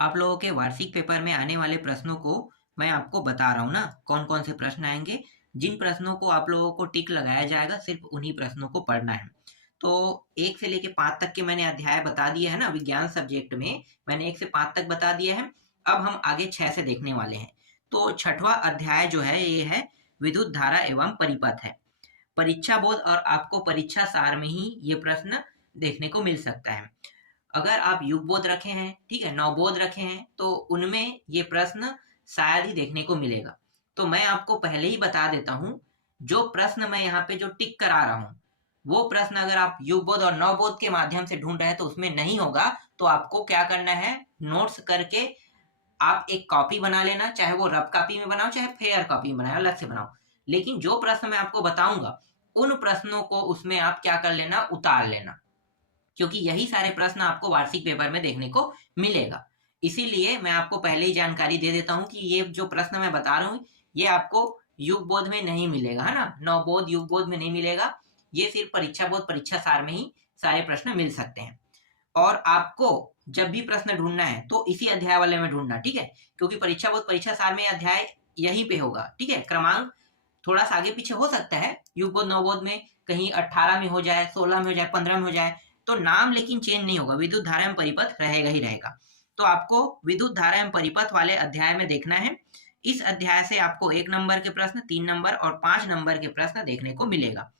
आप लोगों के वार्षिक पेपर में आने वाले प्रश्नों को मैं आपको बता रहा हूँ ना, कौन कौन से प्रश्न आएंगे। जिन प्रश्नों को आप लोगों को टिक लगाया जाएगा, सिर्फ उन्हीं प्रश्नों को पढ़ना है। तो 1 से लेके 5 तक के मैंने अध्याय बता दिए है ना, विज्ञान सब्जेक्ट में मैंने 1 से 5 तक बता दिया है। अब हम आगे 6 से देखने वाले हैं। तो छठवां अध्याय जो है ये है विद्युत धारा एवं परिपथ है। परीक्षा बोध और आपको परीक्षा सार में ही ये प्रश्न देखने को मिल सकता है। अगर आप युग बोध रखे हैं, ठीक है, नवबोध रखे हैं, तो उनमें ये प्रश्न शायद ही देखने को मिलेगा। तो मैं आपको पहले ही बता देता हूं, जो प्रश्न मैं यहाँ पे जो टिक करा रहा हूं, वो प्रश्न अगर आप युग बोध और नवबोध के माध्यम से ढूंढ रहे हैं तो उसमें नहीं होगा। तो आपको क्या करना है, नोट्स करके आप एक कॉपी बना लेना, चाहे वो रफ कॉपी में बनाओ चाहे फेयर कॉपी में बनाओ, अलग से बनाओ। लेकिन जो प्रश्न मैं आपको बताऊंगा, उन प्रश्नों को उसमें आप क्या कर लेना, उतार लेना, क्योंकि यही सारे प्रश्न आपको वार्षिक पेपर में देखने को मिलेगा। इसीलिए मैं आपको पहले ही जानकारी दे देता हूं कि ये जो प्रश्न मैं बता रहा हूँ, ये आपको युग बोध में नहीं मिलेगा, है ना, नवबोध युग बोध में नहीं मिलेगा। ये सिर्फ परीक्षा बोध परीक्षा सार में ही सारे प्रश्न मिल सकते हैं। और आपको जब भी प्रश्न ढूंढना है तो इसी अध्याय वाले में ढूंढना, ठीक है, क्योंकि परीक्षा बोध परीक्षा सार में अध्याय यहीं पे होगा, ठीक है। क्रमांक थोड़ा सा आगे पीछे हो सकता है, युग बोध नवबोध में कहीं 18 में हो जाए, 16 में हो जाए, 15 में हो जाए, तो नाम लेकिन चेंज नहीं होगा, विद्युत धारा एवं परिपथ रहेगा ही रहेगा। तो आपको विद्युत धारा एवं परिपथ वाले अध्याय में देखना है। इस अध्याय से आपको 1 नंबर के प्रश्न, 3 नंबर और 5 नंबर के प्रश्न देखने को मिलेगा।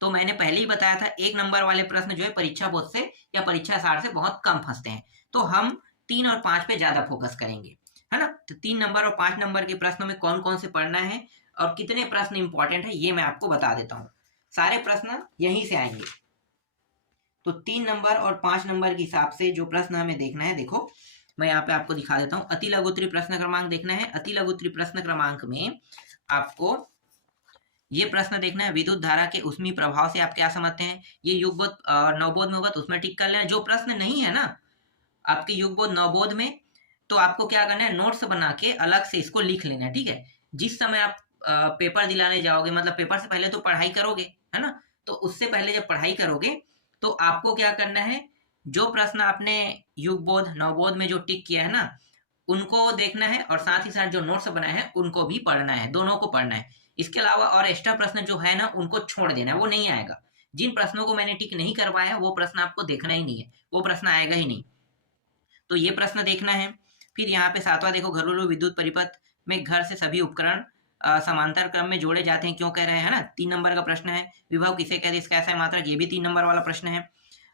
तो मैंने पहले ही बताया था, 1 नंबर वाले प्रश्न जो है परीक्षा बोध से या परीक्षा सार से बहुत कम फंसते हैं, तो हम 3 और 5 पे ज्यादा फोकस करेंगे, है ना। तो 3 नंबर और 5 नंबर के प्रश्नों में कौन कौन से पढ़ना है और कितने प्रश्न इंपॉर्टेंट है, ये मैं आपको बता देता हूँ। सारे प्रश्न यहीं से आएंगे। तो 3 नंबर और 5 नंबर के हिसाब से जो प्रश्न हमें देखना है, देखो मैं यहाँ पे आपको दिखा देता हूँ। अति लघु उत्तरीय प्रश्न क्रमांक देखना है। अति लघु उत्तरीय प्रश्न क्रमांक में आपको ये प्रश्न देखना है, विद्युत धारा के ऊष्मीय प्रभाव से आप क्या समझते हैं। ये युगबोध और नवबोध में होगा तो उसमें टिक कर लेना। जो प्रश्न नहीं है ना आपके युगबोध नवबोध में, तो आपको क्या करना है, नोट्स बना के अलग से इसको लिख लेना है, ठीक है। जिस समय आप पेपर दिलाने जाओगे, मतलब पेपर से पहले तो पढ़ाई करोगे, है ना, तो उससे पहले जब पढ़ाई करोगे तो आपको क्या करना है, जो प्रश्न आपने युगबोध नवबोध में जो टिक किया है ना, उनको देखना है और साथ ही साथ जो नोट्स बनाए हैं उनको भी पढ़ना है, दोनों को पढ़ना है। इसके अलावा और एक्स्ट्रा प्रश्न जो है ना, उनको छोड़ देना है, वो नहीं आएगा। जिन प्रश्नों को मैंने टिक नहीं करवाया वो प्रश्न आपको देखना ही नहीं है, वो प्रश्न आएगा ही नहीं। तो ये प्रश्न देखना है। फिर यहाँ पे 7वां देखो, घरेलू विद्युत परिपथ में घर से सभी उपकरण समांतर क्रम में जोड़े जाते हैं, क्यों कह रहे हैं, है ना। 3 नंबर का प्रश्न है। विभव किसे कहते हैं, इसका ऐसा मात्रक, ये भी 3 नंबर वाला प्रश्न है।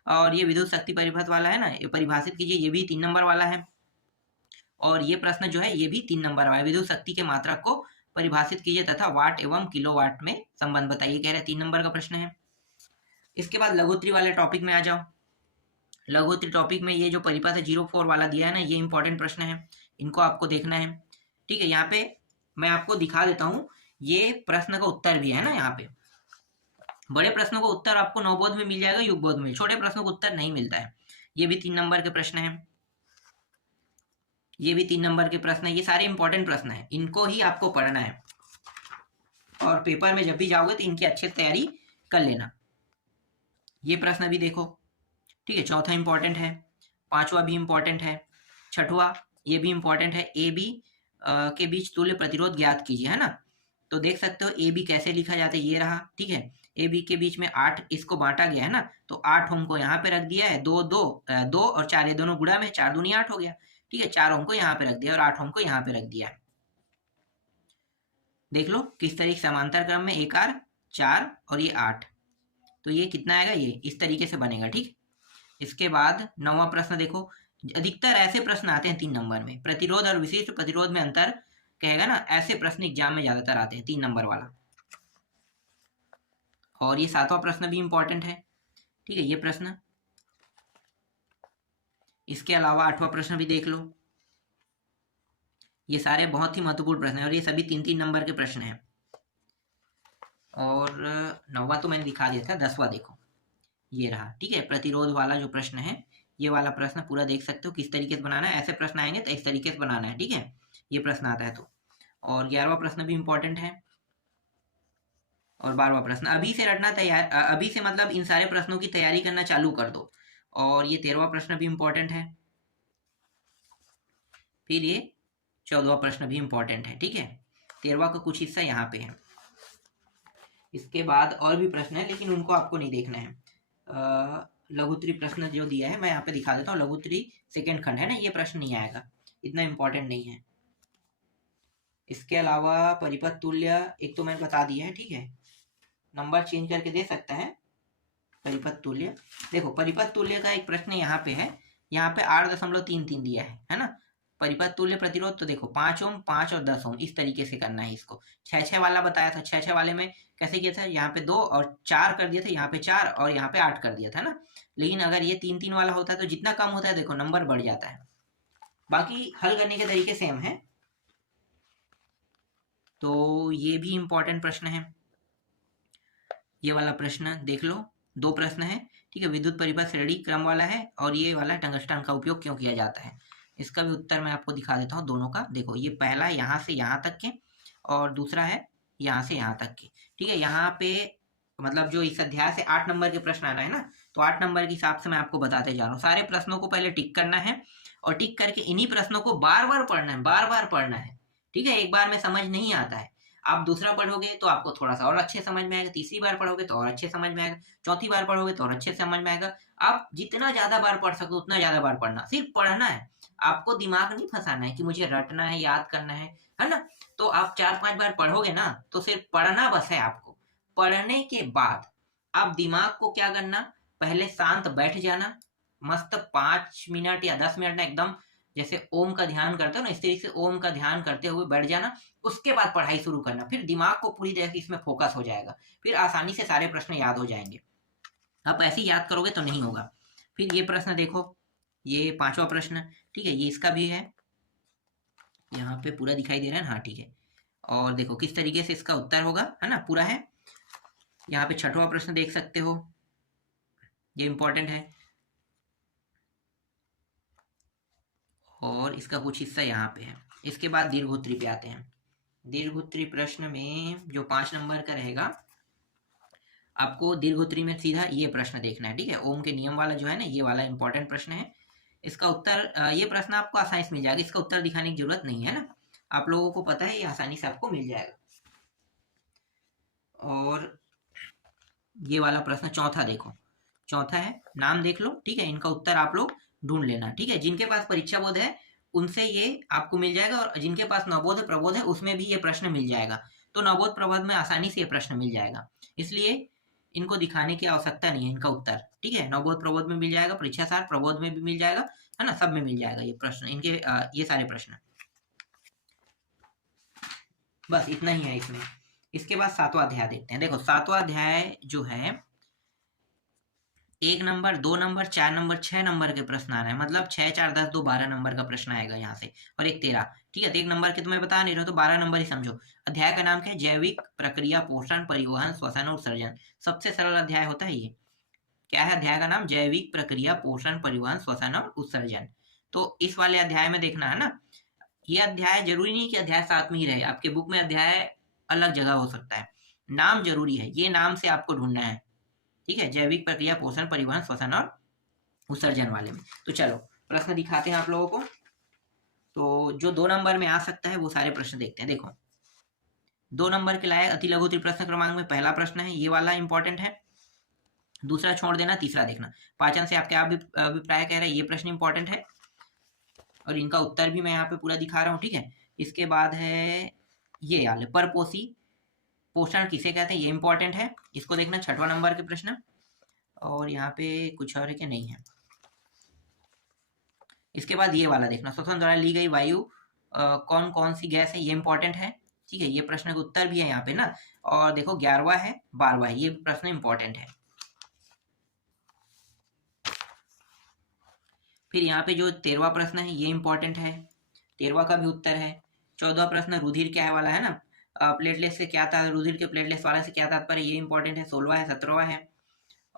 और ये विद्युत शक्ति परिपथ वाला है ना, ये परिभाषित कीजिए, ये भी 3 नंबर वाला है। और ये प्रश्न जो है ये भी 3 नंबर वाला है, विद्युत शक्ति के मात्रक को परिभाषित कीजिए तथा वाट एवं किलोवाट में संबंध बताइए, कह रहे हैं, 3 नंबर का प्रश्न है। इसके बाद लघुत्तरी वाले टॉपिक में आ जाओ। लघुत्तरी टॉपिक में ये जो परिपथ है 04 वाला दिया है ना, ये इंपॉर्टेंट प्रश्न है, इनको आपको देखना है, ठीक है। यहाँ पे मैं आपको दिखा देता हूँ, ये प्रश्न का उत्तर भी है ना। यहाँ पे बड़े प्रश्नों का उत्तर आपको नवबोध में मिल जाएगा, युगबोध में, छोटे प्रश्नों का उत्तर नहीं मिलता है। ये भी 3 नंबर के प्रश्न है, ये भी 3 नंबर के प्रश्न है। ये सारे इंपॉर्टेंट प्रश्न है, इनको ही आपको पढ़ना है और पेपर में जब भी जाओगे तो इनकी अच्छे तैयारी कर लेना। ये प्रश्न भी देखो, ठीक है, चौथा इंपॉर्टेंट है, 5वां भी इंपॉर्टेंट है, 6वां ये भी इंपॉर्टेंट है। ए बी के बीच तुल्य प्रतिरोध ज्ञात कीजिए, है ना। तो देख सकते हो ए बी कैसे लिखा जाता है, ये रहा, ठीक है। ए बी के बीच में 8 इसको बांटा गया है ना, तो 8 ओम को यहाँ पे रख दिया है, 2 और 4 ये दोनों गुणा में 4 दूनी 8 हो गया, ठीक है। 4 ओम को यहाँ पे रख दिया और 8 ओम को यहाँ पे रख दिया है। देख लो किस तरीके समांतर क्रम में, 1 आर 4 और ये 8, तो ये कितना आएगा, ये इस तरीके से बनेगा, ठीक। इसके बाद 9वां प्रश्न देखो, अधिकतर ऐसे प्रश्न आते हैं 3 नंबर में, प्रतिरोध और विशिष्ट प्रतिरोध में अंतर कहेगा ना, ऐसे प्रश्न एग्जाम में ज्यादातर आते हैं, 3 नंबर वाला। और ये 7वां प्रश्न भी इंपॉर्टेंट है, ठीक है, ये प्रश्न। इसके अलावा 8वां प्रश्न भी देख लो, ये सारे बहुत ही महत्वपूर्ण प्रश्न है और ये सभी 3-3 नंबर के प्रश्न हैं। और 9वां तो मैंने दिखा दिया था, 10वां देखो, ये रहा, ठीक है। प्रतिरोध वाला जो प्रश्न है, ये वाला प्रश्न पूरा देख सकते हो किस तरीके से बनाना है, ऐसे प्रश्न आएंगे तो इस तरीके से बनाना है, ठीक है, ये प्रश्न आता है तो। और 11वां प्रश्न भी इंपॉर्टेंट है और 12वां प्रश्न। अभी से रटना तैयार, अभी से मतलब इन सारे प्रश्नों की तैयारी करना चालू कर दो। और ये 13वां प्रश्न भी इंपॉर्टेंट है। फिर ये 14वां प्रश्न भी इंपॉर्टेंट है, ठीक है। 13वां का कुछ हिस्सा यहाँ पे है। इसके बाद और भी प्रश्न है, लेकिन उनको आपको नहीं देखना है। लघुत्तरी प्रश्न जो दिया है मैं यहाँ पे दिखा देता हूँ। लघुत्तरी सेकंड खंड है ना, ये प्रश्न नहीं आएगा, इतना इंपॉर्टेंट नहीं है। इसके अलावा परिपथ तुल्य एक तो मैंने बता दिया है, ठीक है, नंबर चेंज करके दे सकता है। परिपथ तुल्य, देखो परिपथ तुल्य का एक प्रश्न यहाँ पे है, यहाँ पे 8.33 दिया है ना। परिपथ तुल्य प्रतिरोध तो देखो 5 ओम, 5 और 10 ओम, इस तरीके से करना है इसको। 6 वाला बताया था, 6 वाले में कैसे किया था, यहाँ पे 2 और 4 कर दिया था, यहाँ पे 4 और यहाँ पे 8 कर दिया था ना। लेकिन अगर ये 3 वाला होता है तो जितना कम होता है देखो नंबर बढ़ जाता है। बाकी हल करने के तरीके सेम है। तो ये भी इंपॉर्टेंट प्रश्न है, ये वाला प्रश्न देख लो। 2 प्रश्न है, ठीक है। विद्युत परिपथ श्रेणी क्रम वाला है, और ये वाला टंगस्टन का उपयोग क्यों किया जाता है, इसका भी उत्तर मैं आपको दिखा देता हूँ दोनों का। देखो ये पहला यहाँ से यहाँ तक के, और दूसरा है यहाँ से यहाँ तक के, ठीक है। यहाँ पे मतलब जो इस अध्याय से 8 नंबर के प्रश्न आना है ना, तो 8 नंबर के हिसाब से मैं आपको बताते जा रहा हूँ। सारे प्रश्नों को पहले टिक करना है, और टिक करके इन्हीं प्रश्नों को बार बार पढ़ना है, बार बार पढ़ना है, ठीक है। एक बार में समझ नहीं आता है, आप दूसरा पढ़ोगे तो आपको थोड़ा सा और अच्छे समझ में आएगा, तीसरी बार पढ़ोगे तो और अच्छे समझ में आएगा, चौथी बार पढ़ोगे तो और अच्छे समझ में आएगा। आप जितना ज्यादा बार पढ़ सको उतना ज्यादा बार पढ़ना, सिर्फ पढ़ना है, आपको दिमाग नहीं फंसाना है कि मुझे रटना है, याद करना है ना। तो आप 4-5 बार पढ़ोगे ना, तो सिर्फ पढ़ना बस है आपको। पढ़ने के बाद आप दिमाग को क्या करना, पहले शांत बैठ जाना, मस्त 5 मिनट या 10 मिनट ना एकदम जैसे ओम का ध्यान करते हो ना, इस तरीके से ओम का ध्यान करते हुए बैठ जाना। उसके बाद पढ़ाई शुरू करना, फिर दिमाग को पूरी तरह से इसमें फोकस हो जाएगा, फिर आसानी से सारे प्रश्न याद हो जाएंगे। आप ऐसे ही याद करोगे तो नहीं होगा। फिर ये प्रश्न देखो, ये 5वां प्रश्न, ठीक है, ये इसका भी है, यहाँ पे पूरा दिखाई दे रहा है ना, हाँ ठीक है। और देखो किस तरीके से इसका उत्तर होगा, है ना, पूरा है। यहाँ पे 6वां प्रश्न देख सकते हो, ये इंपॉर्टेंट है, और इसका कुछ हिस्सा यहाँ पे है। इसके बाद दीर्घोत्तरी पे आते हैं। दीर्घोत्तरी प्रश्न में जो 5 नंबर का रहेगा, आपको दीर्घोत्तरी में सीधा ये प्रश्न देखना है, ठीक है। ओम के नियम वाला जो है ना, ये वाला इंपॉर्टेंट प्रश्न है। इसका उत्तर, ये प्रश्न आपको आसानी से मिल जाएगा, इसका उत्तर दिखाने की जरूरत नहीं है ना, आप लोगों को पता है, ये आसानी से आपको मिल जाएगा। और ये वाला प्रश्न चौथा देखो, चौथा है, नाम देख लो, ठीक है, इनका उत्तर आप लोग ढूंढ लेना, ठीक है। जिनके पास परीक्षा बोध है उनसे ये आपको मिल जाएगा, और जिनके पास नवबोध प्रबोध है उसमें भी ये प्रश्न मिल जाएगा। तो नवबोध प्रबोध में आसानी से ये प्रश्न मिल जाएगा, इसलिए इनको दिखाने की आवश्यकता नहीं है, इनका उत्तर, ठीक है। नवबोध प्रबोध में मिल जाएगा, परीक्षा सार प्रबोध में भी मिल जाएगा, है ना, सब में मिल जाएगा ये प्रश्न, इनके ये सारे प्रश्न। बस इतना ही है इसमें। इसके बाद 7वां अध्याय देखते हैं। देखो 7वां अध्याय जो है, 1 नंबर, 2 नंबर, 4 नंबर, 6 नंबर के प्रश्न आ रहे हैं, मतलब 6, 4, 10, 2, 12 नंबर का प्रश्न आएगा यहाँ से, और एक 13, ठीक है। तो 1 नंबर के तो मैं बता नहीं रहा हूँ, तो 12 नंबर ही समझो। अध्याय का नाम क्या है, जैविक प्रक्रिया, पोषण, परिवहन, श्वसन और उत्सर्जन। सबसे सरल अध्याय होता है ये। क्या है अध्याय का नाम, जैविक प्रक्रिया, पोषण, परिवहन, श्वसन और उत्सर्जन। तो इस वाले अध्याय में देखना है ना, ये अध्याय जरूरी नहीं कि अध्याय 7 में ही रहे, आपके बुक में अध्याय अलग जगह हो सकता है, नाम जरूरी है, ये नाम से आपको ढूंढना है, ठीक है। जैविक प्रक्रिया, पोषण, परिवहन, श्वसन और उत्सर्जन वाले में। तो चलो प्रश्न दिखाते हैं आप लोगों को। तो जो 2 नंबर में आ सकता है वो सारे प्रश्न देखते हैं। देखो 2 नंबर के लायक अति लघुत्तरी प्रश्न क्रमांक में पहला प्रश्न है, ये वाला इंपॉर्टेंट है, दूसरा छोड़ देना, तीसरा देखना। पाचन से आप क्या अभिप्राय कह रहे हैं, ये प्रश्न इंपॉर्टेंट है, और इनका उत्तर भी मैं यहाँ पे पूरा दिखा रहा हूँ, ठीक है। इसके बाद है ये वाले परपोषी पोषण किसे कहते हैं, ये इंपॉर्टेंट है, इसको देखना, 6वां नंबर के प्रश्न। और यहाँ पे कुछ और है क्या, नहीं है। इसके बाद ये वाला देखना, श्वसन द्वारा ली गई वायु कौन कौन सी गैस है, ये इंपॉर्टेंट है, ठीक है। ये प्रश्न का उत्तर भी है यहाँ पे ना। और देखो 11वां है, 12वां है, ये प्रश्न इंपॉर्टेंट है। फिर यहाँ पे जो 13वां प्रश्न है ये इंपॉर्टेंट है, 13वां का भी उत्तर है। 14वां प्रश्न रुधिर क्या है वाला है ना, प्लेटलेट से क्या था, रुधिर के प्लेटलेट्स वाला से क्या तात्पर्य, ये इंपॉर्टेंट है। 16वां है, 17वां है।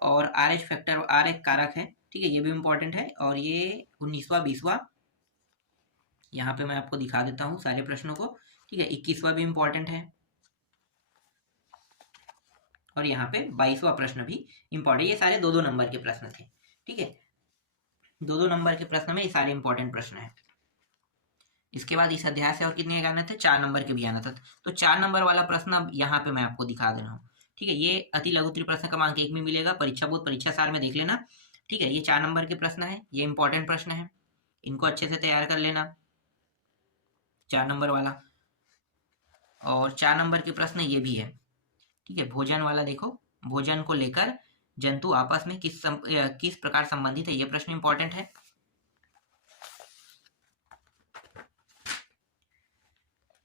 और आर एच फैक्टर, आर एक कारक है, ठीक है, ये भी इंपॉर्टेंट है। और ये 19वां, 20वां, यहाँ पे मैं आपको दिखा देता हूँ सारे प्रश्नों को, ठीक है। 21वां भी इंपॉर्टेंट है, और यहाँ पे 22वां प्रश्न भी इंपॉर्टेंट। ये सारे 2-2 नंबर के प्रश्न थे, ठीक है। 2-2 नंबर के प्रश्न में ये सारे इंपॉर्टेंट प्रश्न है। इसके बाद इस अध्याय से और कितने आना थे, 4 नंबर के भी आना था। तो 4 नंबर वाला प्रश्न अब यहाँ पे मैं आपको दिखा दे रहा हूँ। ठीक है, ये अति लघु उत्तरीय प्रश्न क्रमांक 1 में मिलेगा, परीक्षा बोध परीक्षा सार में देख लेना। ठीक है, ये 4 नंबर के प्रश्न है, ये इंपॉर्टेंट प्रश्न है, इनको अच्छे से तैयार कर लेना, 4 नंबर वाला। और 4 नंबर के प्रश्न ये भी है। ठीक है, भोजन वाला देखो, भोजन को लेकर जंतु आपस में किस प्रकार संबंधित है, ये प्रश्न इंपॉर्टेंट है।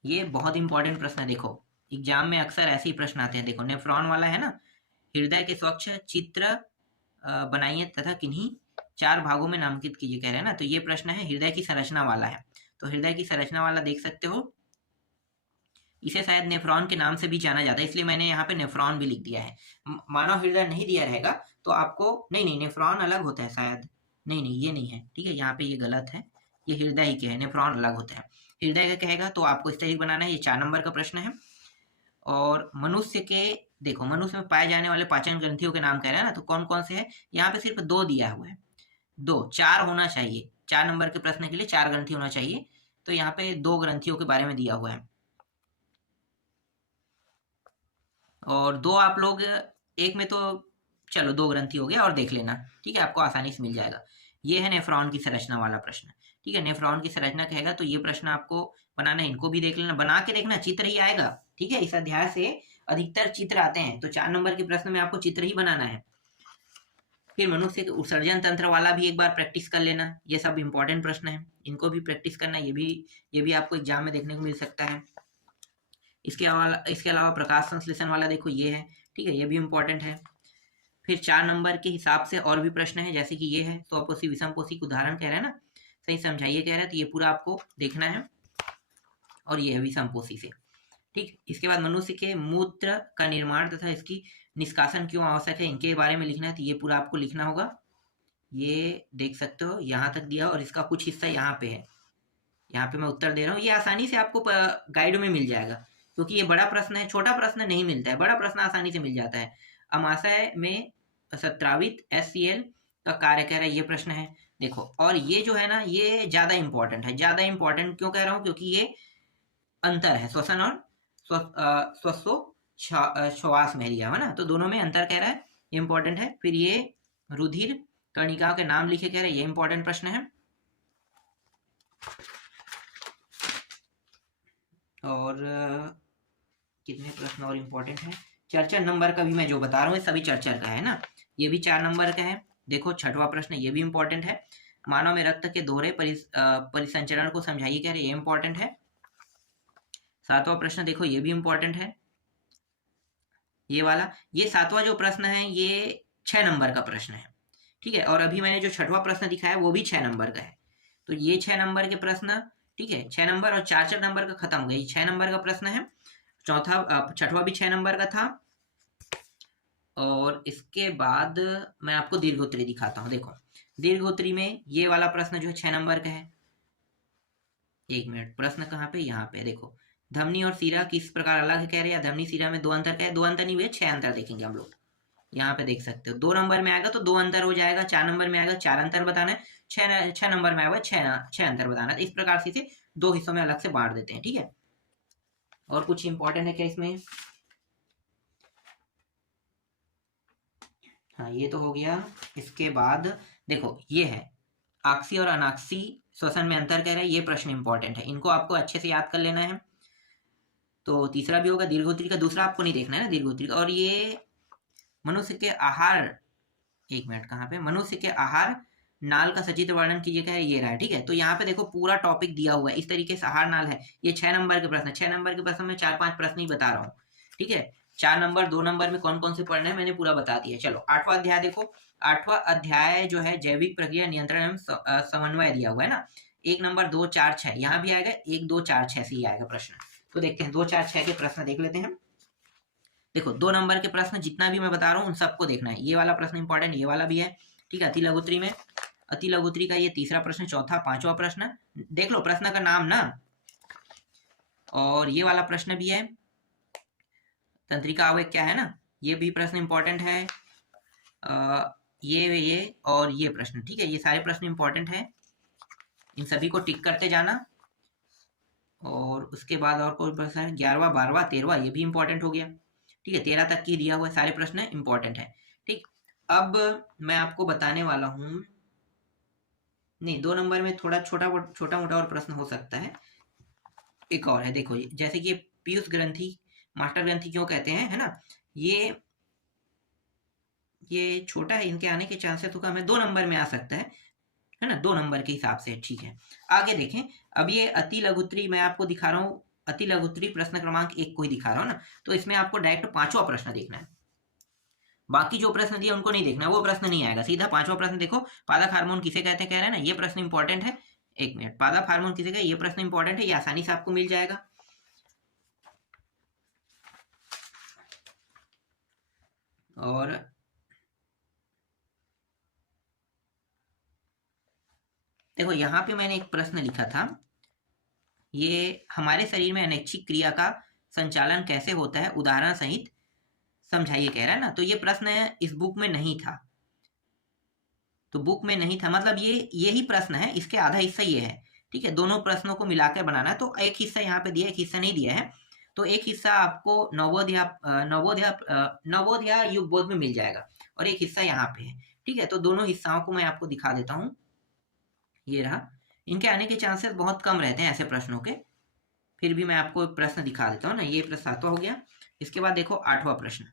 ये बहुत इंपॉर्टेंट प्रश्न है। देखो एग्जाम में अक्सर ऐसे ही प्रश्न आते हैं। देखो नेफ्रॉन वाला है ना, हृदय के स्वच्छ चित्र बनाइए तथा किन्हीं 4 भागों में नामांकित कीजिए कह रहे हैं ना। तो ये प्रश्न है हृदय की संरचना वाला है। तो हृदय की संरचना वाला देख सकते हो, इसे शायद नेफ्रॉन के नाम से भी जाना जाता है, इसलिए मैंने यहाँ पे नेफ्रॉन भी लिख दिया है। मानव हृदय नहीं दिया रहेगा तो आपको नहीं, नेफ्रॉन अलग होता है शायद, नहीं ये नहीं है। ठीक है, यहाँ पे ये गलत है, ये हृदय ही के है, नेफ्रॉन अलग होता है। हृदय का कहेगा तो आपको इस तरीके बनाना है। ये 4 नंबर का प्रश्न है। और मनुष्य के, देखो मनुष्य में पाए जाने वाले पाचन ग्रंथियों के नाम कह रहे हैं ना, तो कौन कौन से है, यहाँ पे सिर्फ 2 दिया हुआ है, 2, 4 होना चाहिए। 4 नंबर के प्रश्न के लिए 4 ग्रंथि होना चाहिए, तो यहाँ पे 2 ग्रंथियों के बारे में दिया हुआ है। और 2 आप लोग एक में तो चलो 2 ग्रंथि हो गया और देख लेना। ठीक है, आपको आसानी से मिल जाएगा। ये है नेफ्रॉन की संरचना वाला प्रश्न। ठीक है, नेफ्रॉन की संरचना कहेगा तो ये प्रश्न आपको बनाना है, इनको भी देख लेना, बना के देखना, चित्र ही आएगा। ठीक है, इस अध्याय से अधिकतर चित्र आते हैं, तो 4 नंबर के प्रश्न में आपको चित्र ही बनाना है। फिर मनुष्य के उत्सर्जन तंत्र वाला भी एक बार प्रैक्टिस कर लेना, ये सब इंपॉर्टेंट प्रश्न है, इनको भी प्रैक्टिस करना, ये भी आपको एग्जाम में देखने को मिल सकता है। इसके अलावा प्रकाश संश्लेषण वाला देखो ये है। ठीक है, ये भी इंपॉर्टेंट है। फिर 4 नंबर के हिसाब से और भी प्रश्न है, जैसे कि ये है स्वपोषी विषमपोषी उदाहरण कह रहे हैं ना, सही समझाइए कह रहे हैं, तो ये पूरा आपको देखना है। और ये है विषमपोषी से। ठीक, इसके बाद मनुष्य के मूत्र का निर्माण तथा इसकी निष्कासन क्यों आवश्यक है, इनके बारे में लिखना है, तो ये पूरा आपको लिखना होगा। ये देख सकते हो यहाँ तक दिया, और इसका कुछ हिस्सा यहाँ पे है, यहाँ पे मैं उत्तर दे रहा हूँ। ये आसानी से आपको गाइड में मिल जाएगा, क्योंकि ये बड़ा प्रश्न है, छोटा प्रश्न नहीं मिलता है, बड़ा प्रश्न आसानी से मिल जाता है। अमाशय में सत्रावित HCl का कार्य कह रहा है, ये प्रश्न है। देखो, और ये जो है ना, ये ज्यादा इंपॉर्टेंट है। ज्यादा इंपॉर्टेंट क्यों कह रहा हूँ, क्योंकि ये अंतर है श्वसन और श्वास में लिया है ना, तो दोनों में अंतर कह रहा है, ये इंपॉर्टेंट है। फिर ये रुधिर कर्णिकाओं के नाम लिखे कह रहे हैं, ये इंपॉर्टेंट प्रश्न है। और कितने प्रश्न और इम्पोर्टेंट है, चर्चा नंबर का भी मैं जो बता रहा हूँ सभी चर्चा का है ना, ये भी 4 नंबर का है। देखो 6वां प्रश्न, ये भी इम्पोर्टेंट है, मानव में रक्त के दोहरे परिसंचरण को समझाइए कह रहे, ये इम्पोर्टेंट है। 7वां प्रश्न देखो, ये भी इम्पोर्टेंट है, ये वाला। ये 7वां जो प्रश्न है ये 6 नंबर का प्रश्न है। ठीक है, और अभी मैंने जो 6वां प्रश्न दिखाया वो भी 6 नंबर का है, तो ये 6 नंबर के प्रश्न। ठीक है, 6 नंबर और 4 नंबर का खत्म हो गया, ये 6 नंबर का प्रश्न है। 6वां भी 6 नंबर का था। और इसके बाद मैं आपको दीर्घोत्तरी दिखाता हूँ। देखो दीर्घोत्तरी में ये वाला प्रश्न जो है 6 नंबर का है। 1 मिनट, प्रश्न कहाँ पे, यहाँ पे देखो, धमनी और सीरा किस प्रकार अलग है कह रहे हैं, धमनी सीरा में 2 अंतर का है, 2 अंतर नहीं हुए, 6 अंतर देखेंगे हम लोग। यहाँ पे देख सकते हो 2 नंबर में आएगा तो 2 अंतर हो जाएगा, 4 नंबर में आएगा 4 अंतर बताना है, 6 नंबर में आएगा 6 अंतर बताना है। इस प्रकार से इसे 2 हिस्सों में अलग से बांट देते हैं। ठीक है, और कुछ इंपॉर्टेंट है क्या इसमें, हाँ ये तो हो गया। इसके बाद देखो ये है आक्सी और अनाक्सी श्वसन में अंतर कह रहा है, ये प्रश्न इंपॉर्टेंट है, इनको आपको अच्छे से याद कर लेना है। तो तीसरा भी होगा दीर्घोत्तरी का, दूसरा आपको नहीं देखना है ना दीर्घोत्तरी का। और ये मनुष्य के आहार, 1 मिनट कहाँ पे, मनुष्य के आहार नाल का सचित्र वर्णन कीजिए कह रहा है, ये रहा है। ठीक है, तो यहाँ पे देखो पूरा टॉपिक दिया हुआ है, इस तरीके से आहार नाल है। ये 6 नंबर के प्रश्न, 6 नंबर के प्रश्न में 4-5 प्रश्न ही बता रहा हूँ। ठीक है, 4 नंबर 2 नंबर में कौन कौन से पढ़ना है मैंने पूरा बता दिया। चलो 8वां अध्याय देखो, 8वां अध्याय जो है जैविक प्रक्रिया नियंत्रण एवं समन्वय दिया हुआ है ना, 1 नंबर 2 4 6 यहाँ भी आएगा, 1 2 4 6 से ही आएगा प्रश्न। तो देखते हैं 2 4 6 के प्रश्न देख लेते हैं। देखो 2 नंबर के प्रश्न जितना भी मैं बता रहा हूँ उन सबको देखना है, ये वाला प्रश्न इंपॉर्टेंट, ये वाला भी है। ठीक है, अति लघुत्तरी में, अति लघुत्तरी का ये तीसरा प्रश्न, चौथा 5वां प्रश्न, देख लो प्रश्न का नाम ना। और ये वाला प्रश्न भी है, तंत्रिका आवेग क्या है ना, ये भी प्रश्न इंपॉर्टेंट है। ये और ये प्रश्न। ठीक है, ये सारे प्रश्न इंपॉर्टेंट है, इन सभी को टिक करते जाना। और उसके बाद और कोई प्रश्न है 11वां 12वां 13वां, ये भी इंपॉर्टेंट हो गया। ठीक है, 13 तक की दिया हुआ सारे प्रश्न इंपॉर्टेंट है। ठीक, अब मैं आपको बताने वाला हूँ, नहीं 2 नंबर में थोड़ा छोटा मोटा और प्रश्न हो सकता है। एक और है, देखो जैसे कि पीयूष ग्रंथि मास्टर ग्रंथि क्यों कहते हैं, है ना, ये छोटा है, इनके आने के चांसेस तो कम है, 2 नंबर में आ सकता है ना, 2 नंबर के हिसाब से। ठीक है, आगे देखें। अब ये अति लघुत्तरी मैं आपको दिखा रहा हूँ, अति लघुत्तरी प्रश्न क्रमांक 1 को ही दिखा रहा हूँ ना, तो इसमें आपको डायरेक्ट 5वां प्रश्न देखना है। बाकी जो प्रश्न दिए उनको नहीं देखना, वो प्रश्न नहीं आएगा, सीधा 5वां प्रश्न देखो। पादप हार्मोन किसे कहते हैं, कह रहे हैं ना, ये प्रश्न इंपॉर्टेंट है। 1 मिनट, पादप हार्मोन किसे कहते हैं, ये प्रश्न इंपॉर्टेंट है, ये आसानी से आपको मिल जाएगा। और देखो यहाँ पे मैंने एक प्रश्न लिखा था, ये हमारे शरीर में अनैच्छिक क्रिया का संचालन कैसे होता है, उदाहरण सहित समझाइए, कह रहा है ना। तो ये प्रश्न इस बुक में नहीं था, तो बुक में नहीं था मतलब यही प्रश्न है, इसके आधा हिस्सा ये है। ठीक है, दोनों प्रश्नों को मिलाकर बनाना है, तो एक हिस्सा यहाँ पे दिया, एक हिस्सा नहीं दिया है। तो एक हिस्सा आपको नवोदया युग बोध में मिल जाएगा, और एक हिस्सा यहाँ पे है। ठीक है, तो दोनों हिस्साओं को मैं आपको दिखा देता हूँ। ये रहा, इनके आने के चांसेस बहुत कम रहते हैं ऐसे प्रश्नों के, फिर भी मैं आपको एक प्रश्न दिखा देता हूँ ना। ये प्रश्न 7वां हो गया। इसके बाद देखो 8वां प्रश्न,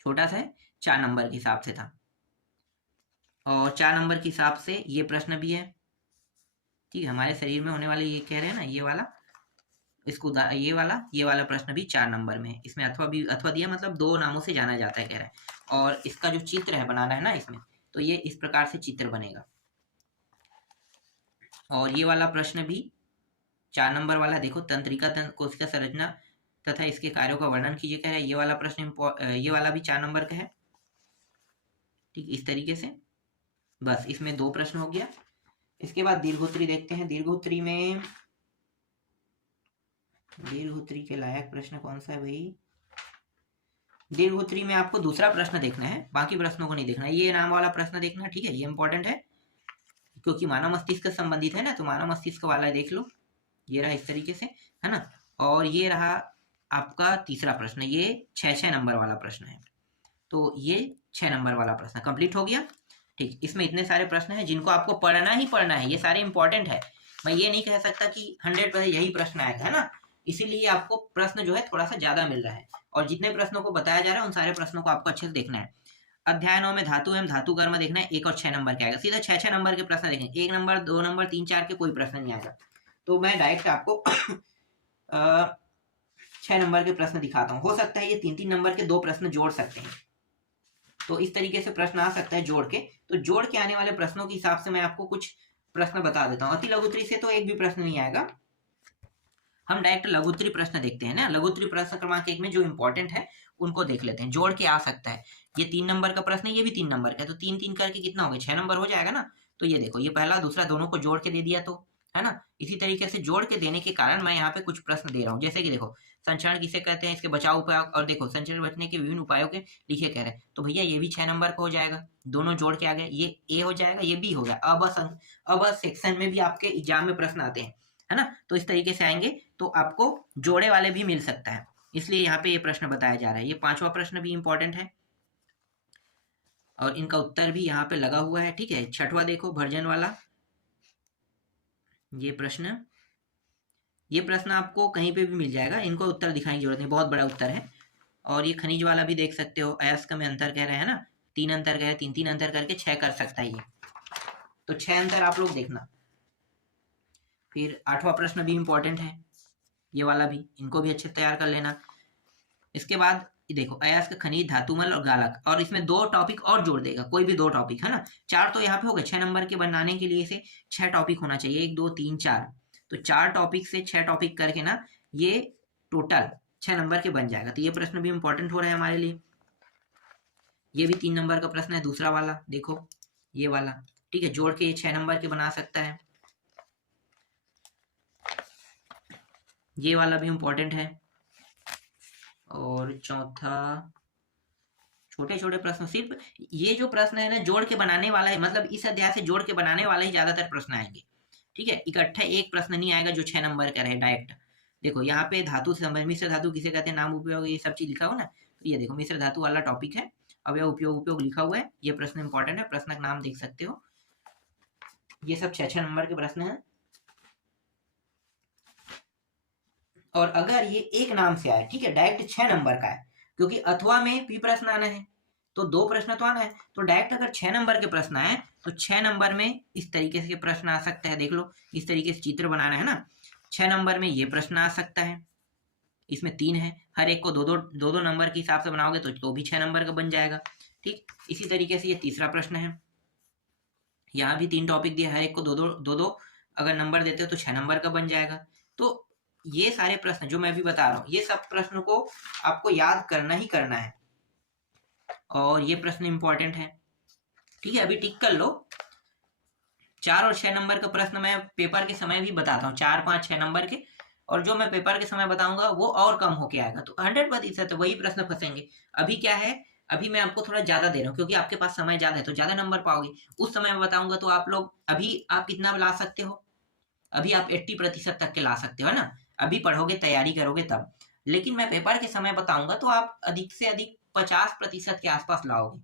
छोटा सा है, 4 नंबर के हिसाब से था, और 4 नंबर के हिसाब से ये प्रश्न भी है। ठीक है, हमारे शरीर में होने वाले, ये कह रहे हैं ना, ये वाला, इसको ये वाला प्रश्न भी 4 नंबर में है। इसमें अथवा दिया, मतलब 2 नामों से जाना जाता है, कह रहा है। और इसका जो चित्र है बनाना है ना इसमें, तो ये इस प्रकार से चित्र बनेगा। और ये वाला प्रश्न भी 4 नंबर वाला, देखो, तंत्रिका कोशिका संरचना तथा इसके कार्यों का वर्णन कीजिए, कह रहा है। ये वाला प्रश्न ये वाला भी 4 नंबर का है। ठीक, इस तरीके से बस इसमें 2 प्रश्न हो गया। इसके बाद दीर्घोत्तरी देखते हैं। दीर्घोत्तरी के लायक प्रश्न कौन सा है भाई? दीर्घोत्तरी में आपको दूसरा प्रश्न देखना है, बाकी प्रश्नों को नहीं देखना है। ये नाम वाला प्रश्न देखना है, ठीक है, ये इंपॉर्टेंट है क्योंकि मानव मस्तिष्क से संबंधित है ना, तो मानव मस्तिष्क वाला देख लो। ये रहा इस तरीके से, है ना। और ये रहा आपका तीसरा प्रश्न, ये 6 नंबर वाला प्रश्न है। तो ये 6 नंबर वाला प्रश्न कंप्लीट हो गया। ठीक, इसमें इतने सारे प्रश्न हैं जिनको आपको पढ़ना ही पढ़ना है, ये सारे इंपॉर्टेंट है। मैं ये नहीं कह सकता कि 100% यही प्रश्न आएगा, है ना, इसीलिए आपको प्रश्न जो है थोड़ा सा ज्यादा मिल रहा है। और जितने प्रश्नों को बताया जा रहा है उन सारे प्रश्नों को आपको अच्छे से देखना है। अध्याय 9 में धातु एवं धातु कर्म देखना है, 1 और 6 नंबर के आएगा। सीधा 6 नंबर के प्रश्न देखेंगे, 1 नंबर 2 नंबर 3 4 के कोई प्रश्न नहीं आएगा। तो मैं डायरेक्ट आपको 6 नंबर के प्रश्न दिखाता हूँ। हो सकता है ये 3-3 नंबर के 2 प्रश्न जोड़ सकते हैं, तो इस तरीके से प्रश्न आ सकता है जोड़ के। तो जोड़ के आने वाले प्रश्नों के हिसाब से मैं आपको कुछ प्रश्न बता देता हूँ। अति लघुत्तरी से तो एक भी प्रश्न नहीं आएगा, हम डायरेक्ट लघुत्तरी प्रश्न देखते हैं ना। लघुत्तरी प्रश्न क्रमांक 1 में जो इंपॉर्टेंट है उनको देख लेते हैं। जोड़ के आ सकता है, ये 3 नंबर का प्रश्न है, ये भी 3 नंबर का है, तो 3-3 करके कितना हो गया, 6 नंबर हो जाएगा ना। तो ये देखो, ये पहला दूसरा दोनों को जोड़ के दे दिया, तो है ना। इसी तरीके से जोड़ के देने के कारण मैं यहाँ पे कुछ प्रश्न दे रहा हूँ, जैसे कि देखो, संचरण किसे कहते हैं, इसके बचाव उपाय, और देखो संचरण बचने के विभिन्न उपायों के लिखे कह रहे हैं। तो भैया ये भी 6 नंबर का हो जाएगा, दोनों जोड़ के आ गए, ये ए हो जाएगा, ये बी हो गया। अब सेक्शन में भी आपके एग्जाम में प्रश्न आते हैं, है ना, तो इस तरीके से आएंगे, तो आपको जोड़े वाले भी मिल सकता है, इसलिए यहाँ पे ये प्रश्न बताया जा रहा है। ये 5वां प्रश्न भी इंपॉर्टेंट है और इनका उत्तर भी यहाँ पे लगा हुआ है। ठीक है, 6वां देखो, भर्जन वाला ये प्रश्न आपको कहीं पे भी मिल जाएगा, इनको उत्तर दिखाने की जरूरत नहीं, बहुत बड़ा उत्तर है। और ये खनिज वाला भी देख सकते हो, अयस्क में अंतर कह रहे हैं ना, 3 अंतर कह रहे हैं, 3-3 अंतर करके 6 कर सकता है ये, तो 6 अंतर आप लोग देखना। फिर 8वां प्रश्न भी इंपॉर्टेंट है, ये वाला भी, इनको भी अच्छे से तैयार कर लेना। इसके बाद देखो, अयस्क, खनिज, धातुमल और गालक, और इसमें 2 टॉपिक और जोड़ देगा, कोई भी 2 टॉपिक, है ना। 4 तो यहाँ पे हो गए, 6 नंबर के बनाने के लिए इसे 6 टॉपिक होना चाहिए, 1 2 3 4, तो 4 टॉपिक से 6 टॉपिक करके ना ये टोटल 6 नंबर के बन जाएगा। तो ये प्रश्न भी इंपॉर्टेंट हो रहा है हमारे लिए। ये भी 3 नंबर का प्रश्न है, दूसरा वाला देखो, ये वाला, ठीक है, जोड़ के ये 6 नंबर के बना सकता है। ये वाला भी इंपॉर्टेंट है। और चौथा, छोटे छोटे प्रश्न, सिर्फ ये जो प्रश्न है ना जोड़ के बनाने वाला है, मतलब इस अध्याय से जोड़ के बनाने वाला ही ज्यादातर प्रश्न आएंगे, ठीक है, इकट्ठा एक प्रश्न नहीं आएगा जो 6 नंबर का रहे डायरेक्ट। देखो यहाँ पे धातु से संबंधित मिश्र धातु किसे कहते हैं, नाम उपयोग, ये सब चीज लिखा हुआ ना। तो ये देखो मिश्र धातु वाला टॉपिक है। अब यह उपयोग उपयोग लिखा हुआ है, ये प्रश्न इंपॉर्टेंट है, प्रश्न का नाम देख सकते हो। ये सब 6 नंबर के प्रश्न है। और अगर ये एक नाम से आए, ठीक है, डायरेक्ट 6 नंबर का है, क्योंकि अथवा में भी प्रश्न आना है, तो 2 प्रश्न तो आना है। तो डायरेक्ट अगर 6 नंबर के प्रश्न आए तो 6 नंबर में इस तरीके से प्रश्न आ सकता है। देख लो, इस तरीके से चित्र बनाना है ना। 6 नंबर में ये प्रश्न आ सकता है, इसमें 3 है, हर एक को दो दो नंबर के हिसाब से बनाओगे तो भी 6 नंबर का बन जाएगा। ठीक, इसी तरीके से ये तीसरा प्रश्न है, यहाँ भी 3 टॉपिक दिए, हर एक को दो दो अगर नंबर देते हो तो 6 नंबर का बन जाएगा। तो ये सारे प्रश्न जो मैं अभी बता रहा हूँ, ये सब प्रश्न को आपको याद करना ही करना है, और ये प्रश्न इंपॉर्टेंट है। ठीक है, अभी टिक कर लो। 4 और 6 नंबर का प्रश्न मैं पेपर के समय भी बताता हूँ, 4, 5, 6 नंबर के, और जो मैं पेपर के समय बताऊंगा वो और कम होके आएगा, तो 100% वही प्रश्न फंसेंगे। अभी क्या है, अभी मैं आपको थोड़ा ज्यादा दे रहा हूँ क्योंकि आपके पास समय ज्यादा है, तो ज्यादा नंबर पाओगे। उस समय मैं बताऊंगा तो आप लोग, अभी आप कितना ला सकते हो, अभी आप 80% तक के ला सकते हो ना, अभी पढ़ोगे तैयारी करोगे तब। लेकिन मैं पेपर के समय बताऊंगा तो आप अधिक से अधिक 50% के आसपास लाओगे,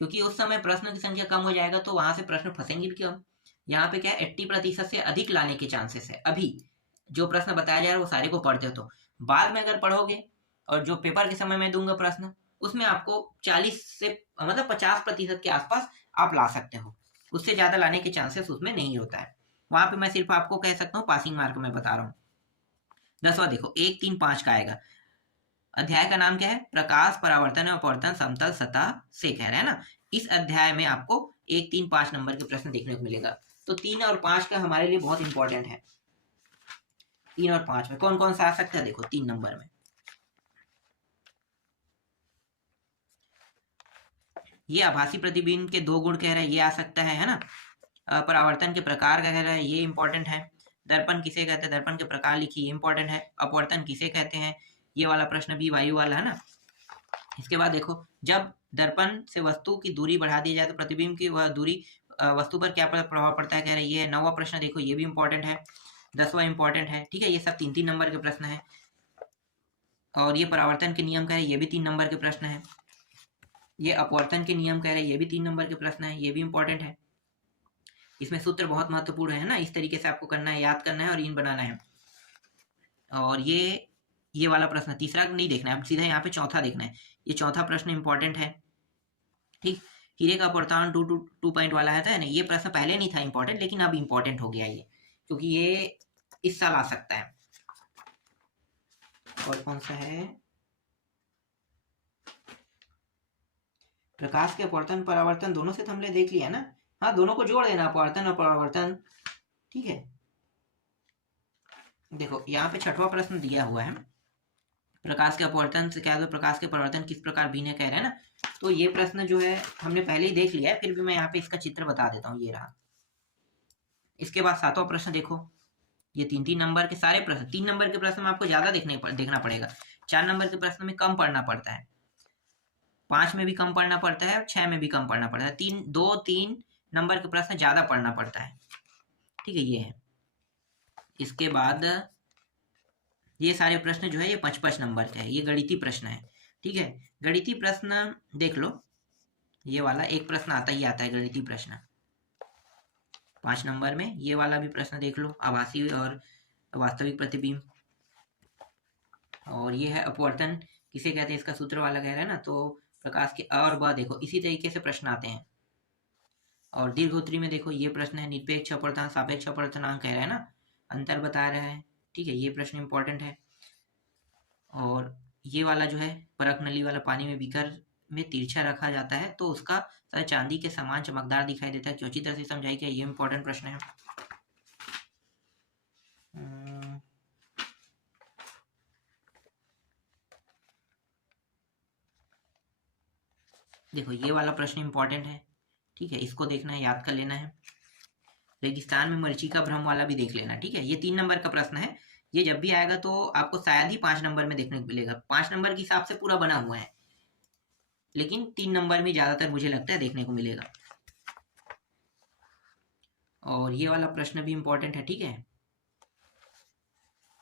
क्योंकि उस समय प्रश्न की संख्या कम हो जाएगा, तो वहां से प्रश्न फंसेंगे भी कम। यहाँ पे क्या 80% से अधिक लाने के चांसेस है। अभी जो प्रश्न बताया जा रहा है वो सारे को पढ़ते हो, तो बाद में अगर पढ़ोगे और जो पेपर के समय में दूंगा प्रश्न, उसमें आपको 40 से मतलब 50% के आसपास आप ला सकते हो, उससे ज्यादा लाने के चांसेस उसमें नहीं होता है। वहां पे मैं सिर्फ आपको कह सकता हूँ पासिंग मार्क में बता रहा हूँ। 10वां देखो, 1, 3, 5 का आएगा। अध्याय का नाम क्या है, प्रकाश परावर्तन और अपवर्तन समतल सतह से, कह रहे हैं ना। इस अध्याय में आपको 1, 3, 5 नंबर के प्रश्न देखने को मिलेगा। तो 3 और 5 का हमारे लिए बहुत इंपॉर्टेंट है। 3 और 5 में कौन कौन सा आ सकता है, देखो 3 नंबर में ये आभासी प्रतिबिंब के 2 गुण कह रहे हैं, ये आ सकता है ना। परावर्तन के प्रकार का कह रहा है, ये इंपॉर्टेंट है। दर्पण किसे कहते हैं, दर्पण के प्रकार लिखिए, इंपॉर्टेंट है। अपवर्तन किसे कहते हैं, ये वाला प्रश्न भी वायु वाला है ना। इसके बाद देखो, जब दर्पण से वस्तु की दूरी बढ़ा दी जाए तो प्रतिबिंब की वह दूरी वस्तु पर क्या प्रभाव पड़ता है, कह रहे हैं ये 9वां प्रश्न देखो, ये भी इंपॉर्टेंट है। 10वां इंपॉर्टेंट है। ठीक है, ये सब 3-3 नंबर के प्रश्न है। और ये परावर्तन के नियम कह रहे हैं, ये भी 3 नंबर के प्रश्न है। ये अपवर्तन के नियम कह रहे हैं, ये भी 3 नंबर के प्रश्न है, ये भी इंपॉर्टेंट है। इसमें सूत्र बहुत महत्वपूर्ण है ना, इस तरीके से आपको करना है, याद करना है और इन बनाना है। और ये वाला प्रश्न तीसरा नहीं देखना है, अब सीधा यहाँ पे चौथा देखना है। ये चौथा प्रश्न इंपॉर्टेंट है। ठीक, हीरे का अपवर्तन 2 पॉइंट वाला है ना, ये प्रश्न पहले नहीं था इंपॉर्टेंट, लेकिन अब इंपॉर्टेंट हो गया ये, क्योंकि ये इस साल आ सकता है। और कौन सा है, प्रकाश के अपवर्तन परावर्तन दोनों से तो हमने देख लिया ना। हाँ, दोनों को जोड़ देना, अपवर्तन और परावर्तन। ठीक है, देखो यहाँ पे 6वां प्रश्न दिया हुआ है, प्रकाश के अपवर्तन से क्या, प्रकाश के परावर्तन किस प्रकार भिन्न है, कह रहे हैं ना। तो ये प्रश्न जो है हमने पहले ही देख लिया है, फिर भी मैं यहाँ पे इसका चित्र बता देता हूँ, ये रहा। इसके बाद 7वां प्रश्न देखो, ये 3-3 नंबर के सारे प्रश्न, 3 नंबर के प्रश्न में आपको ज्यादा देखना पड़ेगा, 4 नंबर के प्रश्न में कम पढ़ना पड़ता है, 5 में भी कम पढ़ना पड़ता है और 6 में भी कम पढ़ना पड़ता है। 2-3 नंबर के प्रश्न ज्यादा पढ़ना पड़ता है। ठीक है, ये है। इसके बाद ये सारे प्रश्न जो है ये 5-5 नंबर के है, ये गणितीय प्रश्न है। ठीक है, गणितीय प्रश्न देख लो, ये वाला एक प्रश्न आता ही आता है गणितीय प्रश्न 5 नंबर में। ये वाला भी प्रश्न देख लो, आभासी और वास्तविक प्रतिबिंब। और ये है अपवर्तन किसे कहते हैं, इसका सूत्र वाला कह रहा है ना। तो प्रकाश के और ब देखो, इसी तरीके से प्रश्न आते हैं। और दीर्घोत्तरी में देखो, ये प्रश्न है, निरपेक्ष अपवर्तन सापेक्ष अपवर्तनांक कह रहा है ना, अंतर बता रहा है। ठीक है, ये प्रश्न इंपॉर्टेंट है। और ये वाला जो है, परख नली वाला, पानी में बीकर में तिरछा रखा जाता है तो उसका सर चांदी के समान चमकदार दिखाई देता है, क्यों, अच्छी तरह से समझाई क्या, ये इंपॉर्टेंट प्रश्न है। देखो, ये वाला प्रश्न इंपॉर्टेंट है। ठीक है, इसको देखना है, याद कर लेना है। रेगिस्तान में मरीचिका भ्रम वाला भी देख लेना। ठीक है, ये 3 नंबर का प्रश्न है, ये जब भी आएगा तो आपको शायद ही 5 नंबर में देखने को मिलेगा। 5 नंबर के हिसाब से पूरा बना हुआ है, लेकिन 3 नंबर में ज्यादातर मुझे लगता है देखने को मिलेगा। और ये वाला प्रश्न भी इम्पोर्टेंट है, ठीक है।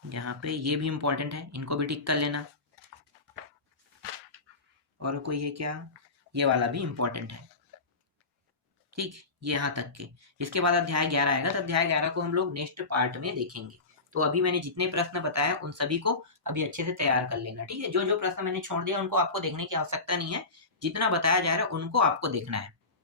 यहाँ पे ये भी इम्पोर्टेंट है, इनको भी टिक कर लेना। और कोई है क्या, ये वाला भी इम्पोर्टेंट है, ठीक, ये यहाँ तक के। इसके बाद अध्याय 11 आएगा, तो अध्याय 11 को हम लोग नेक्स्ट पार्ट में देखेंगे। तो अभी मैंने जितने प्रश्न बताया उन सभी को अभी अच्छे से तैयार कर लेना, ठीक है। जो जो प्रश्न मैंने छोड़ दिया उनको आपको देखने की आवश्यकता नहीं है, जितना बताया जा रहा है उनको आपको देखना है।